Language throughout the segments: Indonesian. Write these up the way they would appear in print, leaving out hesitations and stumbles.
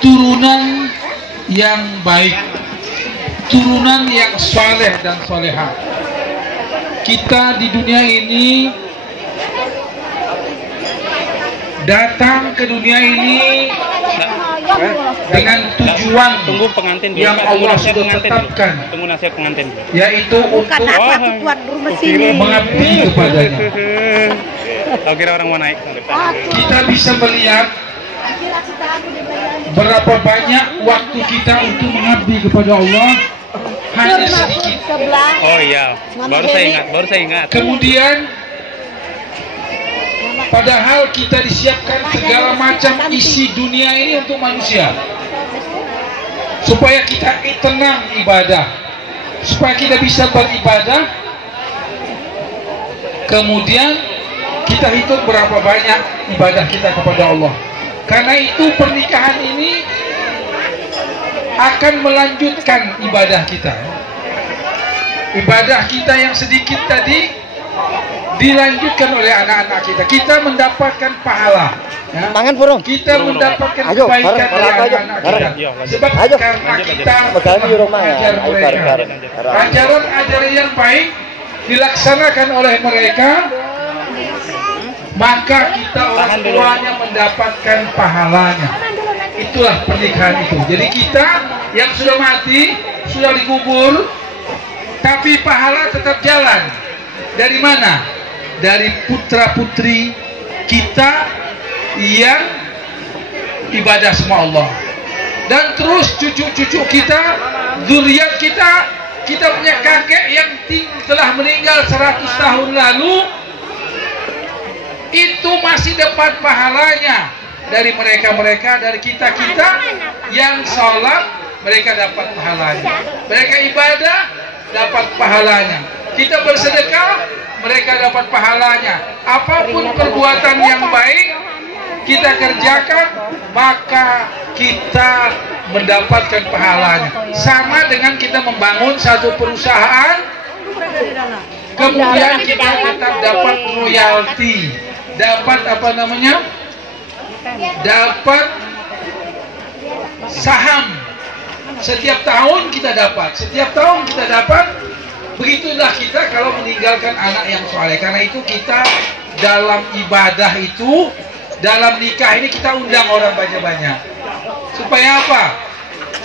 turunan yang baik, turunan yang saleh dan soleha. Kita di dunia ini datang ke dunia ini dengan tujuan yang Allah sudah tetapkan, yaitu untuk mengabdi kepadanya. Kita bisa melihat berapa banyak waktu kita untuk mengabdi kepada Allah hanya sedikit. Oh iya, baru saya ingat. Kemudian padahal kita disiapkan segala macam isi dunia ini untuk manusia, supaya kita tenang ibadah, supaya kita bisa beribadah. Kemudian kita hitung berapa banyak ibadah kita kepada Allah. Karena itu pernikahan ini akan melanjutkan ibadah kita. Ibadah kita yang sedikit tadi dilanjutkan oleh anak-anak kita. Kita mendapatkan pahala, ya. Kita mendapatkan kebaikan dari anak-anak kita. Sebab karena kita mengajar mereka ajaran-ajaran yang baik dilaksanakan oleh mereka, maka kita orang tuanya mendapatkan pahalanya. Itulah pernikahan itu. Jadi kita yang sudah mati, sudah dikubur, tapi pahala tetap jalan. Dari mana? Dari putra putri kita yang ibadah sama Allah, dan terus cucu-cucu kita, zuriat kita. Kita punya kakek yang telah meninggal 100 tahun lalu, itu masih dapat pahalanya. Dari mereka-mereka, dari kita-kita yang sholat, mereka dapat pahalanya. Mereka ibadah, dapat pahalanya. Kita bersedekah, mereka dapat pahalanya. Apapun perbuatan yang baik kita kerjakan, maka kita mendapatkan pahalanya. Sama dengan kita membangun satu perusahaan, kemudian kita tetap dapat royalti, dapat dapat saham. Setiap tahun kita dapat. Begitulah kita kalau meninggalkan anak yang soleh. Karena itu kita dalam ibadah itu, dalam nikah ini kita undang orang banyak-banyak. Supaya apa?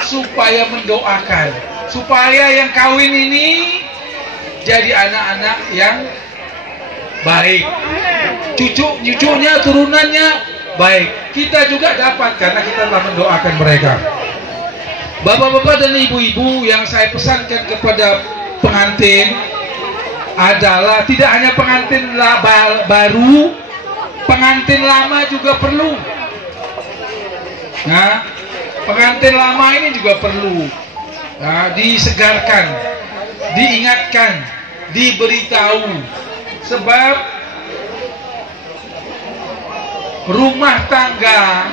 Supaya mendoakan, supaya yang kawin ini jadi anak-anak yang baik, cucunya, turunannya baik. Kita juga dapat karena kita telah mendoakan mereka. Bapak-bapak dan ibu-ibu, yang saya pesankan kepada pengantin adalah tidak hanya pengantin baru, pengantin lama juga perlu. Nah, pengantin lama ini juga perlu disegarkan, diingatkan, diberitahu. Sebab rumah tangga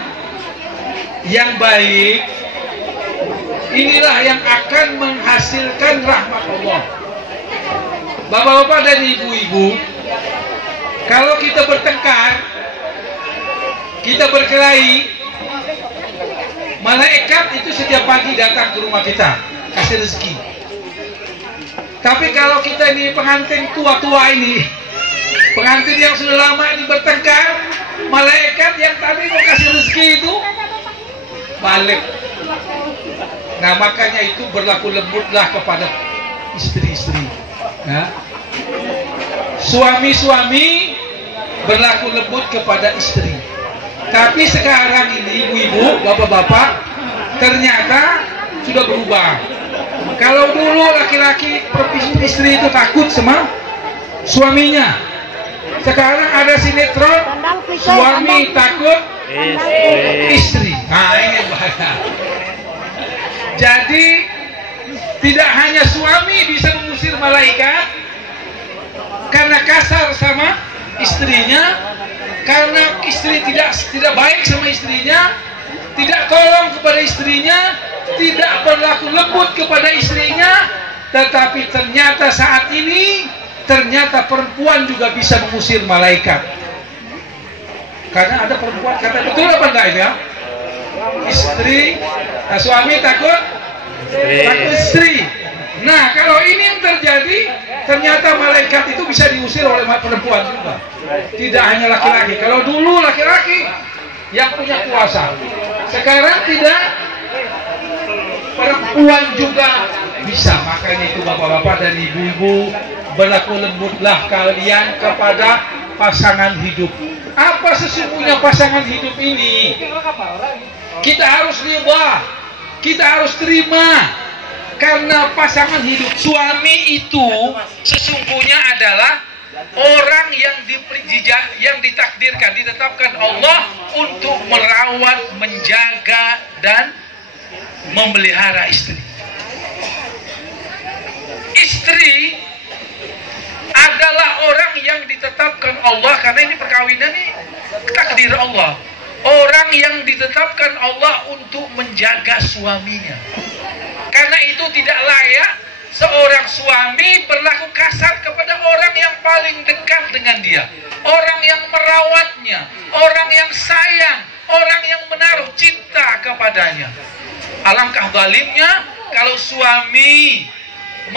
yang baik inilah yang akan menghasilkan rahmat Allah. Bapak-bapak dan ibu-ibu, kalau kita bertengkar, kita berkelahi, malaikat itu setiap pagi datang ke rumah kita kasih rezeki. Tapi kalau kita ini pengantin tua-tua ini, pengantin yang sudah lama ini bertengkar, malaikat yang tadi mau kasih rezeki itu balik. Nah, makanya itu berlaku lembutlah kepada istri-istri. Nah, suami-suami berlaku lembut kepada istri. Tapi sekarang ini ibu-ibu, bapak-bapak, ternyata sudah berubah. Kalau dulu laki-laki istri itu takut sama suaminya, sekarang ada sinetron suami takut istri. Nah, ini bahaya. Jadi tidak hanya suami bisa mengusir malaikat karena kasar sama istrinya, karena istri tidak baik sama istrinya, tidak tolong kepada istrinya, tidak berlaku lembut kepada istrinya. Tetapi ternyata saat ini ternyata perempuan juga bisa mengusir malaikat. Karena ada perempuan, kata betul apa enggak ya? istri, suami takut istri. Nah, kalau ini yang terjadi, ternyata malaikat itu bisa diusir oleh perempuan juga. Tidak hanya laki-laki. Kalau dulu laki-laki yang punya kuasa, sekarang tidak, perempuan juga bisa. Makanya itu bapak-bapak dan ibu-ibu, berlaku lembutlah kalian kepada pasangan hidup. Apa sesungguhnya pasangan hidup ini? Kita harus ridha, kita harus terima. Karena pasangan hidup suami itu sesungguhnya adalah orang yang ditakdirkan, ditetapkan Allah untuk merawat, menjaga, dan memelihara istri. Istri adalah orang yang ditetapkan Allah, karena ini perkawinan ini takdir Allah. Orang yang ditetapkan Allah untuk menjaga suaminya. Karena itu tidak layak seorang suami berlaku kasar kepada orang yang paling dekat dengan dia. Orang yang merawatnya, orang yang sayang, orang yang menaruh cinta kepadanya. Alangkah zalimnya kalau suami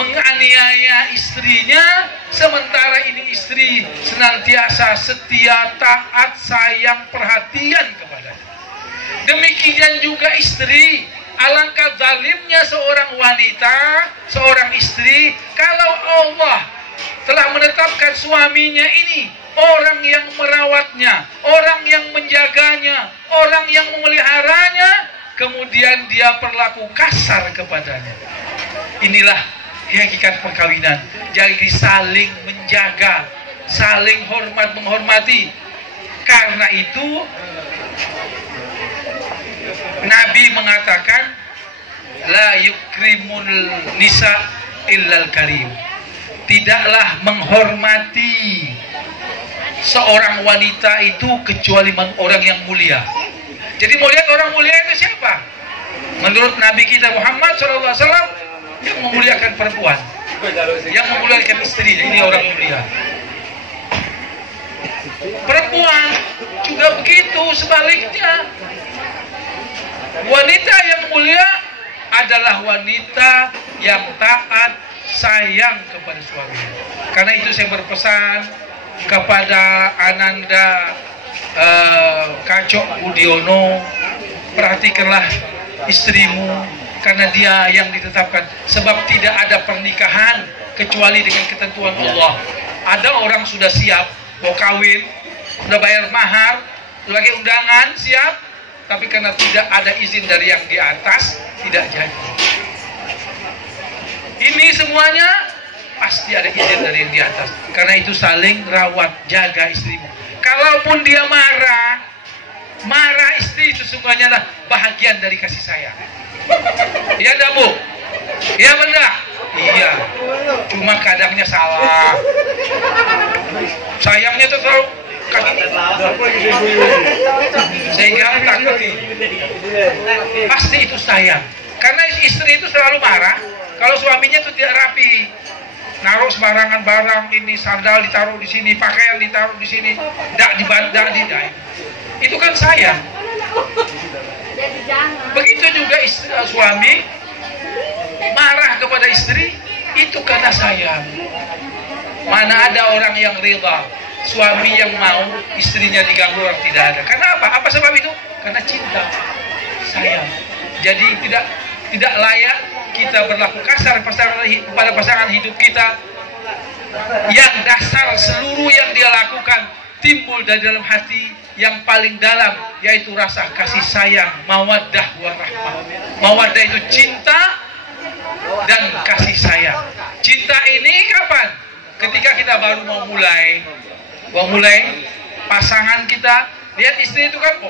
menganiaya istrinya, sementara ini istri senantiasa setia, taat, sayang, perhatian kepadanya. Demikian juga istri. Alangkah zalimnya seorang wanita, seorang istri, kalau Allah telah menetapkan suaminya ini orang yang merawatnya, orang yang menjaganya, orang yang memeliharanya, kemudian dia berlaku kasar kepadanya. Inilah hakikat perkawinan. Jadi saling menjaga, saling hormat menghormati. Karena itu Nabi mengatakan la yukrimul nisa illal karim. Tidaklah menghormati seorang wanita itu kecuali orang yang mulia. Jadi mau lihat orang mulia itu siapa? Menurut Nabi kita Muhammad SAW, yang memuliakan perempuan, yang memuliakan istri, ini orang mulia. Perempuan juga begitu, sebaliknya. Wanita yang mulia adalah wanita yang taat, sayang kepada suaminya. Karena itu saya berpesan kepada Ananda Kacok Budiono, perhatikanlah istrimu, karena dia yang ditetapkan. Sebab tidak ada pernikahan kecuali dengan ketentuan Allah. Ada orang sudah siap mau kawin, sudah bayar mahar, lagi undangan siap, tapi karena tidak ada izin dari yang di atas, tidak jadi. Ini semuanya pasti ada izin dari yang di atas. Karena itu saling rawat, jaga istrimu. Kalaupun dia marah istri sesungguhnya lah bahagian dari kasih sayang. Iya enggak, Bu? Iya benar? Iya. Cuma kadangnya salah. Sayangnya tuh terlalu sehingga takut. Pasti itu sayang. Karena istri itu selalu marah kalau suaminya itu tidak rapi. Naruh sembarangan barang, ini sandal ditaruh di sini, pakaian ditaruh di sini, tidak dibandang, tidak. Itu kan sayang. Begitu juga suami marah kepada istri, itu karena sayang. Mana ada orang yang rela, suami yang mau istrinya diganggu orang, tidak ada. Karena apa? Apa sebab itu? Karena cinta, sayang. Jadi tidak layak kita berlaku kasar pada pasangan hidup kita, yang dasar seluruh yang dia lakukan timbul dari dalam hati yang paling dalam, yaitu rasa kasih sayang, mawaddah warahmah. Mawaddah itu cinta dan kasih sayang. Cinta ini kapan? Ketika kita baru mau mulai pasangan kita, lihat istri itu kan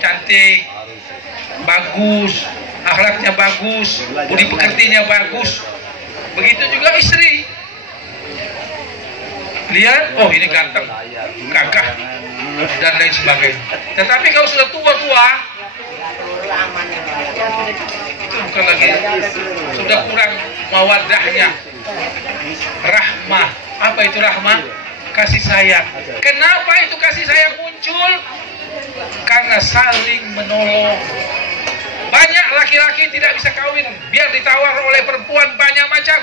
cantik, bagus, akhlaknya bagus, budi pekertinya bagus. Begitu juga istri. Lihat, oh ini ganteng, gagah, dan lain sebagainya. Tetapi kalau sudah tua-tua, itu bukan lagi, sudah kurang mawaddahnya, rahmah. Apa itu rahmah? Kasih sayang. Kenapa itu kasih sayang muncul? Karena saling menolong, Banyak laki-laki tidak bisa kawin, biar ditawar oleh perempuan banyak macam.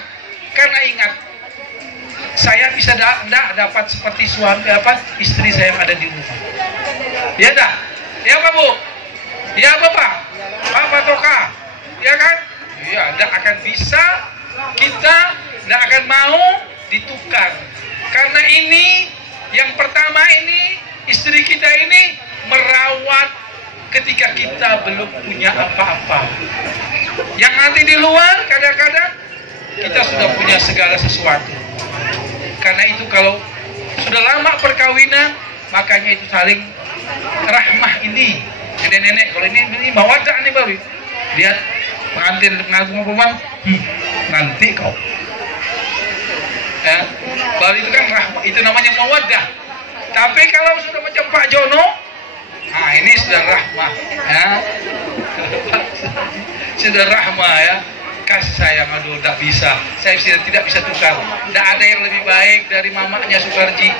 Karena ingat, saya bisa tidak dapat seperti suami istri saya yang ada di rumah. Ya dah, ya Pak Bu, ya Bapak, Pak Toka, ya kan? Ya, tidak akan bisa, kita tidak akan mau ditukar. Karena ini, yang pertama ini, istri kita ini merawat ketika kita belum punya apa-apa. Yang nanti di luar kadang-kadang kita sudah punya segala sesuatu. Karena itu kalau sudah lama perkawinan, makanya itu saling rahmah ini. Nenek-nenek, kalau ini mawaddah nih baru. Lihat pengantin mengagung perempuan, nanti kau. Ya, baru itu kan rahmah, itu namanya mawaddah. Tapi kalau sudah macam Pak Jono, nah ini sudah rahmah, ya. Sudah rahmah, ya. Kasih sayang, aduh, tidak bisa. Saya tidak bisa tukar. Tidak ada yang lebih baik dari mamanya Sukarji,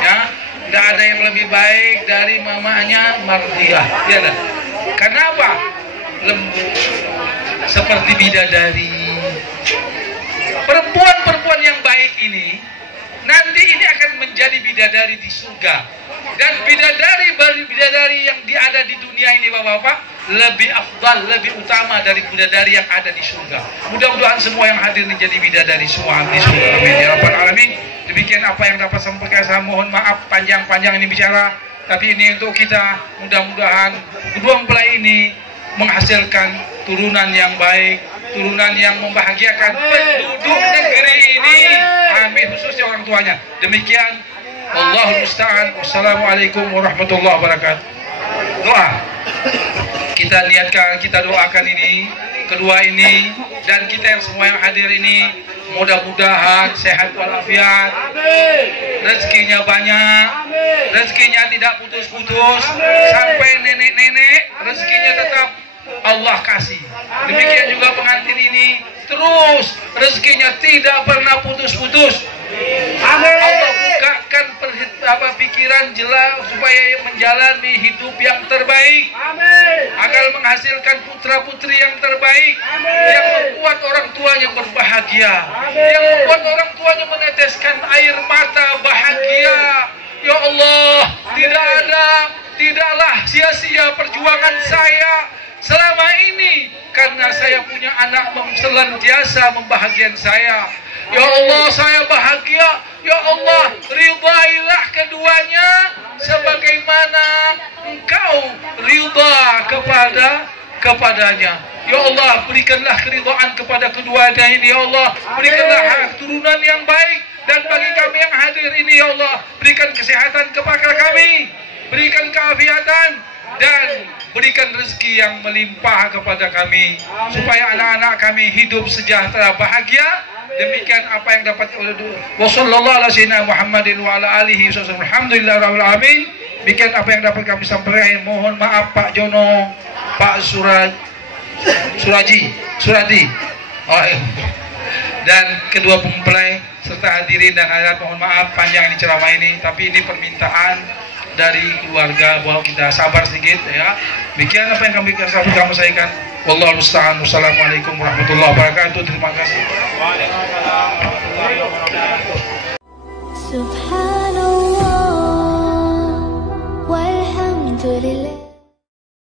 ya. Tidak ada yang lebih baik dari mamanya Mardiah, ya lah. Kenapa? Lembut, seperti bidadari. Perempuan-perempuan yang baik ini nanti ini akan menjadi bidadari di surga. Dan bidadari yang ada di dunia ini, Bapak-bapak, lebih afdal, lebih utama dari bidadari yang ada di surga. Mudah-mudahan semua yang hadir menjadi bidadari semua di surga. Amin ya rabbal alamin. Demikian apa yang dapat sampaikan. Saya mohon maaf panjang-panjang ini bicara, tapi ini untuk kita. Mudah-mudahan kedua mempelai ini menghasilkan turunan yang baik, turunan yang membahagiakan penduduk negeri ini. Amin, khususnya orang tuanya. Demikian, Allahul musta'an. Wassalamualaikum warahmatullahi wabarakatuh. Doa. Kita niatkan, kita doakan ini, kedua ini, dan kita yang semua yang hadir ini, mudah-mudahan sehat walafiat, rezekinya banyak, rezekinya tidak putus-putus, sampai nenek-nenek rezekinya tetap Allah kasih. Demikian juga pengantin ini, terus rezekinya tidak pernah putus-putus. Allah bukakan pikiran jelas supaya menjalani hidup yang terbaik, agar menghasilkan putra-putri yang terbaik, yang membuat orang tuanya berbahagia, yang membuat orang tuanya meneteskan air mata bahagia. Ya Allah, tidaklah sia-sia perjuangan saya selama ini, karena saya punya anak senantiasa membahagiakan saya. Ya Allah, saya bahagia. Ya Allah, ridailah keduanya sebagaimana Engkau ridha kepadanya. Ya Allah, berikanlah keridhaan kepada keduanya ini. Ya Allah, berikanlah turunan yang baik. Dan bagi kami yang hadir ini, ya Allah, berikan kesehatan kepada kami, berikan keafiatan, dan berikan rezeki yang melimpah kepada kami, supaya anak-anak kami hidup sejahtera, bahagia. Demikian apa yang dapat oleh Wassalamualaikum ala sayyidina Muhammadin wa ala alihi wasallam. Alhamdulillahirabbil alamin. Demikian apa yang dapat kami sampaikan. Mohon maaf Pak Jono, Pak Suradi, dan kedua mempelai serta hadirin dan hadirat, mohon maaf panjang ini ceramah ini, tapi ini permintaan dari keluarga bahwa kita sabar sedikit, ya. Demikian apa yang kami sampaikan. Wallahu musta'an. Wassalamualaikum warahmatullahi wabarakatuh. Terima kasih. Waalaikumsalam warahmatullahi wabarakatuh. Subhanallah walhamdulillah.